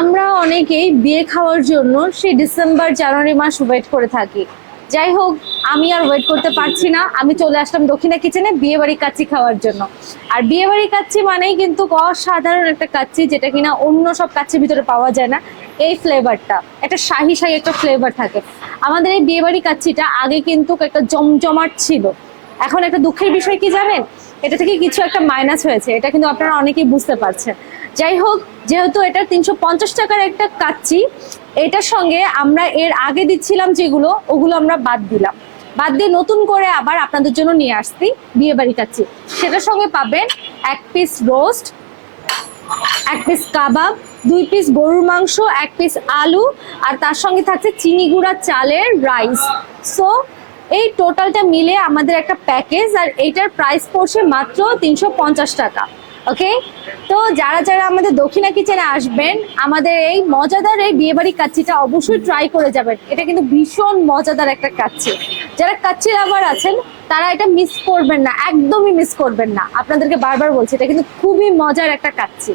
আমরা অনেকেই বিয়ে খাওয়ার জন্য সেই ডিসেম্বর জানুয়ারি মাস ওয়েট করে থাকি। যাই হোক, আমি আর ওয়েট করতে পারছি না, আমি চলে আসলাম দক্ষিণা কিচেনে বিয়ে বাড়ি কাচ্চি খাওয়ার জন্য। আর বিয়ে বাড়ি কাচ্চি মানেই কিন্তু অসাধারণ একটা কাচ্চি, যেটা কিনা অন্য সব কাচ্চির ভিতরে পাওয়া যায় না। এই ফ্লেভারটা, একটা শাহি শাহি একটা ফ্লেভার থাকে। আমাদের এই বিয়ে বাড়ি কাচ্চিটা আগে কিন্তু একটা জমজমাট ছিল। এখন একটা দুঃখের বিষয় কি জানেন, এটা থেকে কিছু একটা মাইনাস হয়েছে, এটা কিন্তু আপনারা অনেকেই বুঝতে পারছেন। যাই হোক, যেহেতু এটা 350 টাকার একটা কাচ্চি, এটার সঙ্গে আমরা এর আগে দিচ্ছিলাম যেগুলো, ওগুলো আমরা বাদ দিলাম। বাদ দিয়ে নতুন করে আবার আপনাদের জন্য নিয়ে আসছি বিয়ে বাড়ি কাচ্চি। সেটার সঙ্গে পাবেন 1 পিস রোস্ট, 1 পিস কাবাব, 2 পিস গরুর মাংস, 1 পিস আলু, আর তার সঙ্গে থাকছে চিনি গুঁড়া চালের রাইস। সো এই টোটালটা মিলে আমাদের একটা প্যাকেজ, আর এইটার প্রাইস পড়ছে মাত্র 350 টাকা। ওকে, তো যারা যারা আমাদের দক্ষিণা কিচেনে আসবেন, আমাদের এই মজাদার এই বিয়েবাড়ি কাচ্চিটা অবশ্যই ট্রাই করে যাবেন। এটা কিন্তু ভীষণ মজাদার একটা কাচ্চি। যারা কাচ্চি লাভার আছেন তারা এটা মিস করবেন না, একদমই মিস করবেন না। আপনাদেরকে বারবার বলছি, এটা কিন্তু খুবই মজার একটা কাচ্চি।